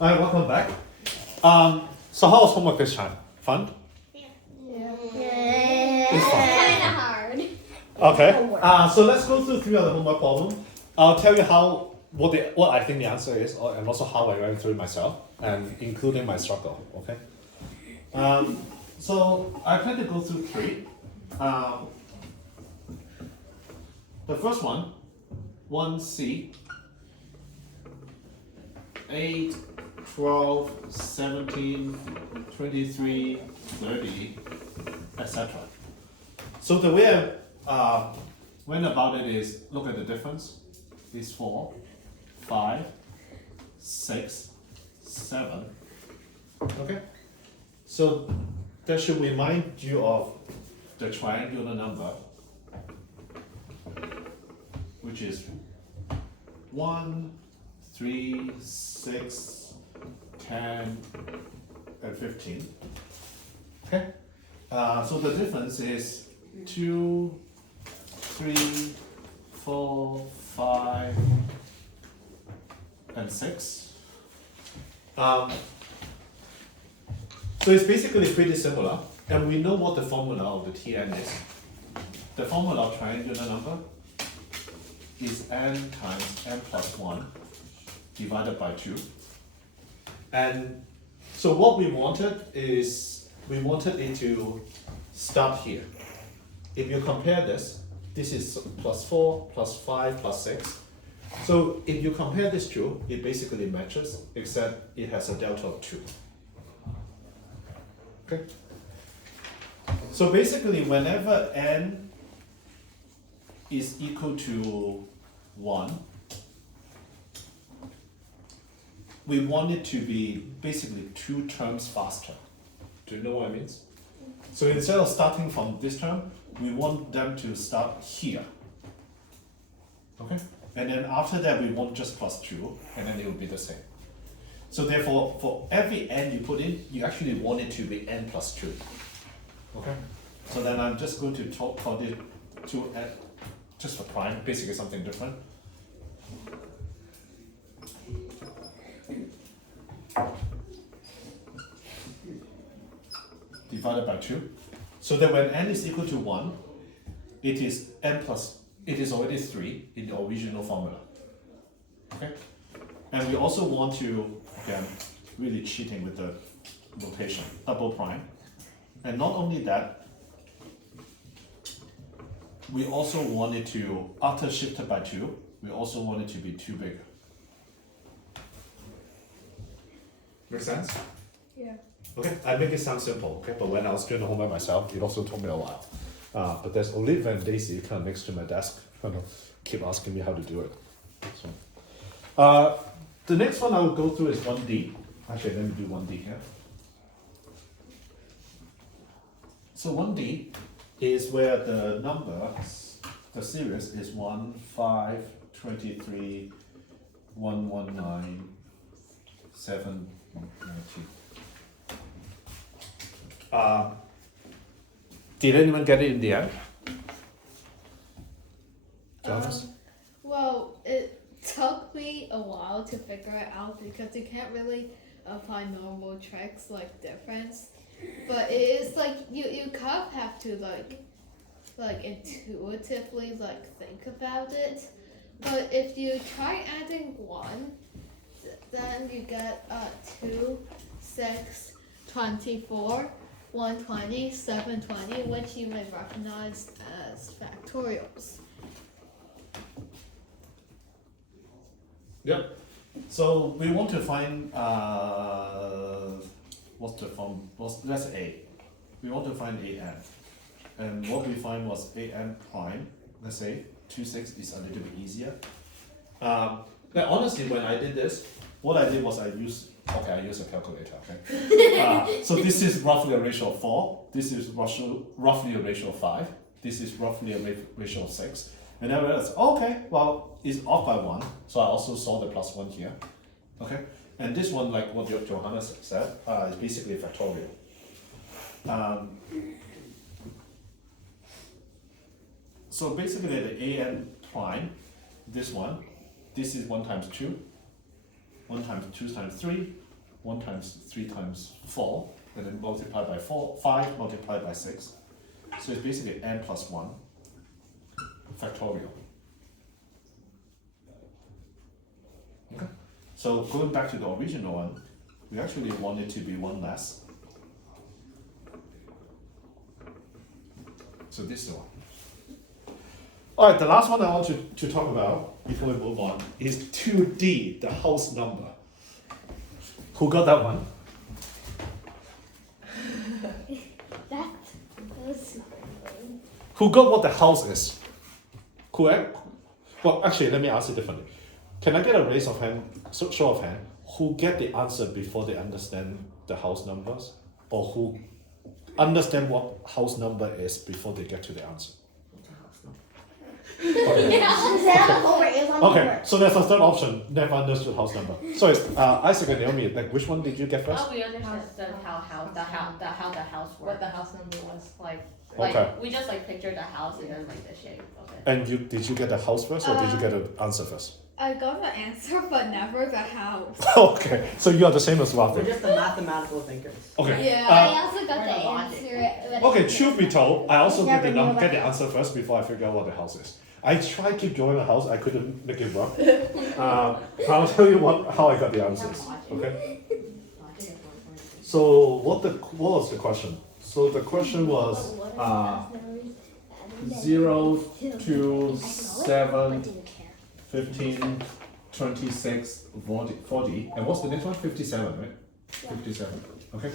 Alright, welcome back. So how was homework this time? Fun? Yeah. It's fun. Kinda hard. Okay. So let's go through 3 of the homework problems. I'll tell you what I think the answer is, and also how I ran through it myself, and including my struggle. Okay. So I plan to go through 3. The first one, 1C, 8, 12, 17, 23, 30, etc. So the way I went about it is look at the difference. Is 4, 5, 6, 7. Okay? So that should remind you of the triangular number, which is 1, 3, 6, 10, and 15. Okay? So the difference is 2, 3, 4, 5, and 6. So it's basically pretty similar, and we know what the formula of the Tn is. The formula of triangular number is n times n plus 1 divided by 2. And so what we wanted is, we wanted it to start here. If you compare this, this is plus 4, plus 5, plus 6. So if you compare these two, it basically matches, except it has a delta of 2. Okay? So basically, whenever n is equal to 1, we want it to be basically 2 terms faster. Do you know what I mean? So instead of starting from this term, we want them to start here. Okay? And then after that, we want just plus 2, and then it will be the same. So therefore, for every n you put in, you actually want it to be n plus 2. Okay? So then I'm just going to call it 2n, just for prime, basically something different. Divided by 2. So that when n is equal to 1, it is already 3 in the original formula. Okay? And we also want to, again, really cheating with the notation, double prime. And not only that, we also want it to, after shifted by 2, we also want it to be 2 bigger. Make sense? Yeah. Okay, I make it sound simple, okay, but when I was doing the homework myself, it also took me a while. But there's Levin and Daisy kind of next to my desk, kind of keep asking me how to do it. So, the next one I will go through is 1D. Actually, let me do 1D here. So 1D is where the number, the series is 1, 5, 23, 119, 7, 19. Did anyone get it in the end? Jonas? Well, it took me a while to figure it out because you can't really apply normal tricks like difference. But it is like you kind of have to like intuitively think about it. But if you try adding 1, then you get 2, 6, 24, 120, 720, which you may recognize as factorials. Yep. So we want to find that's A. We want to find AN. And what we find was AN prime, let's say 2, 6 is a little bit easier. Now honestly, when I did this, what I did was I used a calculator, okay? So this is roughly a ratio of 4, this is roughly a ratio of 5, this is roughly a ratio of 6. And then I realized, okay, well, it's off by 1, so I also saw the plus 1 here, okay? And this one, like what Johannes said, is basically factorial. So basically the AN prime, this is 1 times 2, 1 times 2 times 3, 1 times 3 times 4, and then multiply by 4, 5 multiplied by 6. So it's basically n plus 1 factorial. Okay. So going back to the original one, we actually want it to be 1 less. So this is the one. All right, the last one I want to talk about before we move on is 2D, the house number. Who got that one? That was. Who got what the house is? Well, actually, let me ask it differently. Can I get a raise of hand, show of hand, who get the answer before they understand the house numbers? Or who understand what house number is before they get to the answer? Okay. Okay, so there's a third option, never understood house number. So it's Isaac and Naomi, like which one did you get first? Oh, we understood how the house worked. What the house number was. Okay. We just like pictured the house and then like the shape of it. And did you get the house first or did you get the answer first? I got the answer, but never the house. Okay, so you are the same as Ralph We're then. just the mathematical thinkers. Okay. Yeah. I also got the Where's the logic? answer. Okay, truth be told, I also Never knew get about the answer first before I figure out what the house is. I tried to keep drawing a house, I couldn't make it work. I'll tell you how I got the answers. Okay. So what was the question? So the question was 0 to 7, 15, 26, 40, and what's the next one? 57, right? 57. Okay.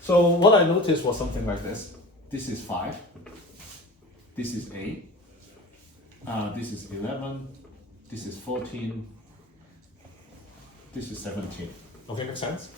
So what I noticed was something like this. This is 5. This is 8. This is 11. This is 14. This is 17. Okay, makes sense?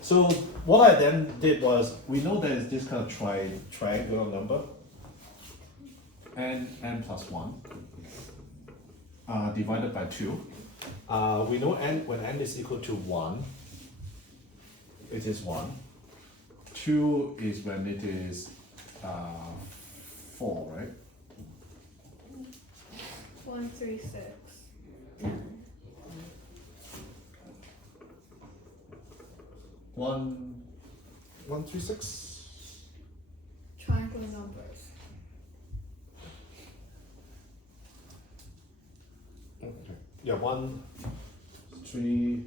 So what I then did was, we know there is this kind of triangular number, n plus 1, divided by 2. We know when n is equal to 1, it is 1. 2 is when it is 4, right? 1, 3, 6. 1, 3, 6. Triangle numbers. Okay. Yeah, 1, 3,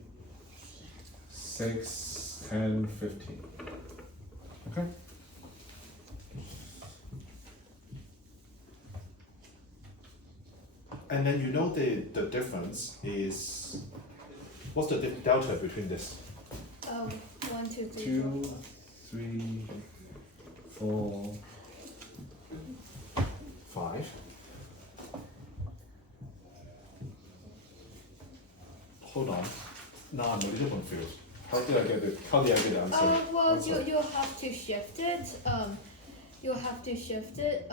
6, 10, 15. Okay. And then you know the difference is, what's the delta between this? 1, 2, 3, 2, 3, 4, 5. Hold on. Now I'm a little confused. How did I get the answer? Well, Answer. you have to shift it. You have to shift it.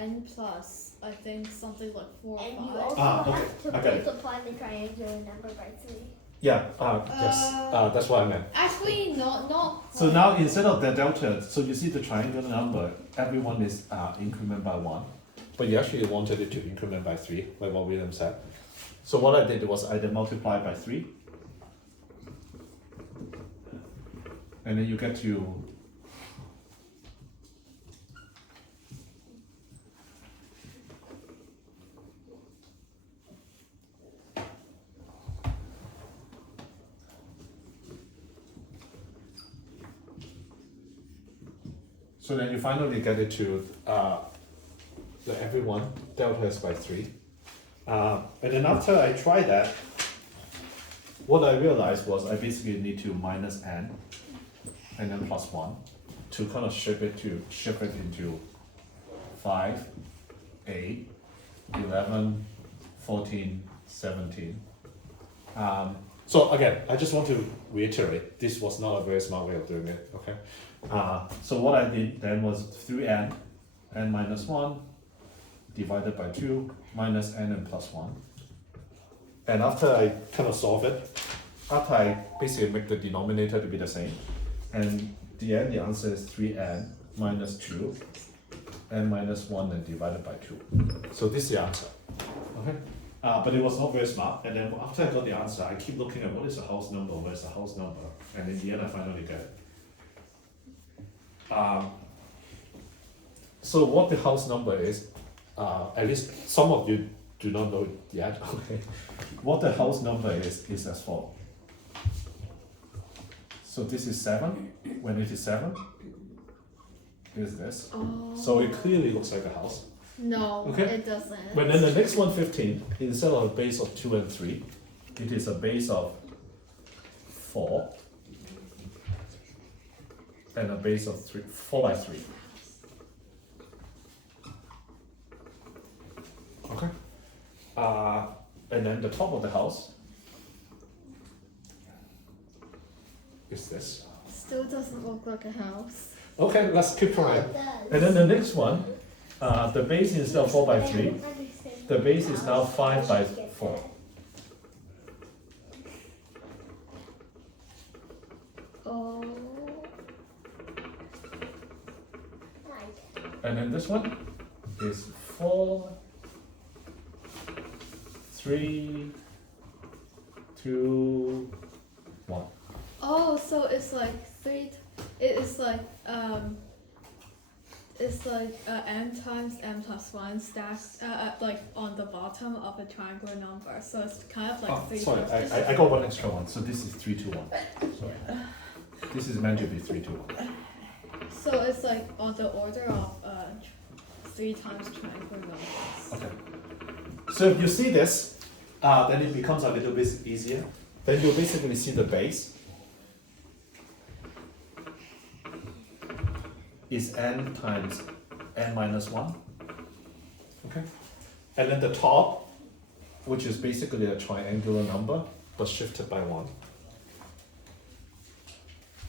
N plus I think something like 4 or 5. And you also Okay, have to I got it. multiply the triangular number by 3. Yeah, yes, that's what I meant. Actually, not. So now instead of the delta, so you see the triangular number, everyone is increment by 1, but you actually wanted it to increment by 3, like what William said. So what I did was I then multiply by 3, and then you get to so then you finally get it to everyone delta is by 3. And then after I tried that, what I realized was I basically need to minus n and then plus 1 to kind of shift it into 5, 8, 11, 14, 17. So again, I just want to reiterate, this was not a very smart way of doing it, okay? So what I did then was 3n, n minus 1, divided by 2, minus n and plus 1. And after I kind of solve it, after I basically make the denominator to be the same, and the answer is 3n minus 2, n minus 1 and divided by 2. So this is the answer, okay? But it was not very smart. And then after I got the answer, I keep looking at what is the house number, where's the house number, and in the end I finally get it. So what the house number is, at least some of you do not know it yet. Okay, what the house number is as follows. So this is 7. When it is 7, is this. Oh. So it clearly looks like a house. No, Okay. it doesn't. But then the next one, 15, instead of a base of 2 and 3, it is a base of 4 and a base of 4 by 3. Okay. And then the top of the house is this. Still doesn't look like a house. Okay, let's keep trying. It does. And then the next one, the base instead of 4 by 3, Understand. the base is now 5 by 4. Oh. Right. And then this one is 4, 3, 2, 1. Oh, so it's like it is like it's like m times m plus 1 stacked like on the bottom of a triangular number. So it's kind of like Oh, 3 sorry, times. I got one extra one. So this is 3, 2, 1. Sorry. This is meant to be 3, 2, 1. So it's like on the order of 3 times triangular numbers. Okay. So if you see this, then it becomes a little bit easier. Then you basically see the base is n times n minus 1. Okay. And then the top, which is basically a triangular number, but shifted by 1.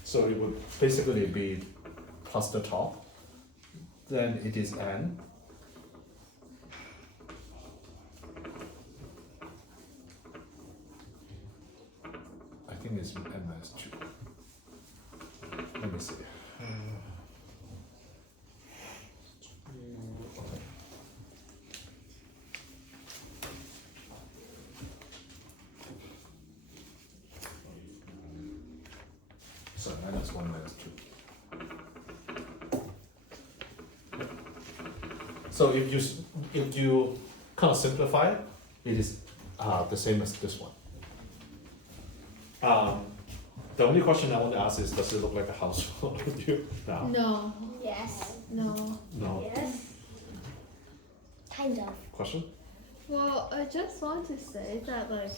So it would basically be plus the top. Then it is n. I think it's n minus 2. Let me see. Okay. So minus 1 minus 2. So if you kind of simplify it, it is the same as this one. The only question I want to ask is, does it look like a house with you now? No, Yes. no. No. Yes. Kind of. Question? Well, I just want to say that like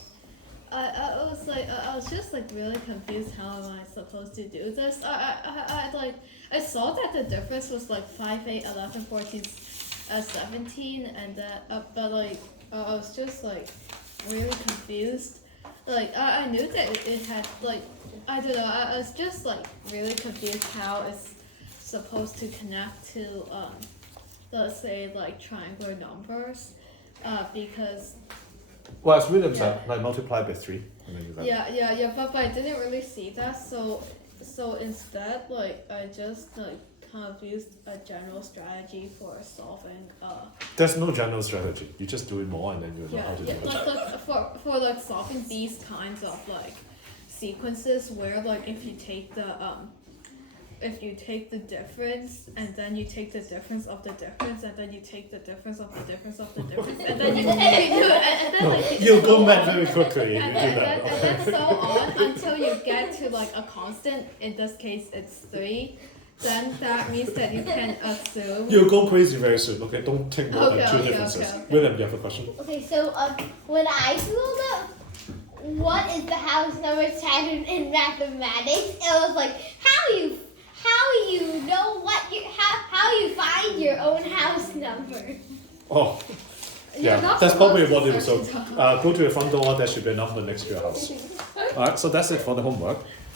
I was just like really confused. How am I supposed to do this? I saw that the difference was like 5, 8, 11, 14, 17, and that but like I was just like really confused. Like I knew that it had like I don't know. I was just like really confused how it's supposed to connect to let's say like triangular numbers, because Well, as William said, Yeah. like multiply by 3. And then you got yeah, but I didn't really see that. So instead, like I just like kind of used a general strategy for solving. There's no general strategy. You just do it more and then you know how to do it. Like for like solving these kinds of like sequences where like if you take the difference and then you take the difference of the difference and then you take the difference of the difference of the difference and then you and then like You'll so go mad on. very quickly if you do And that. then so on until you get to like a constant. In this case, it's 3. Then that means that you can assume. You'll go crazy very soon. Okay, don't take more than 2 Okay, differences. okay. William, you have a question? Okay, so when I Googled it, what is the house number standard in mathematics? It was like how you know what how you find your own house number. Oh, You're yeah, not that's probably supposed what to it was. So search it up. go to your front door, there should be a number next to your house. Alright, so that's it for the homework.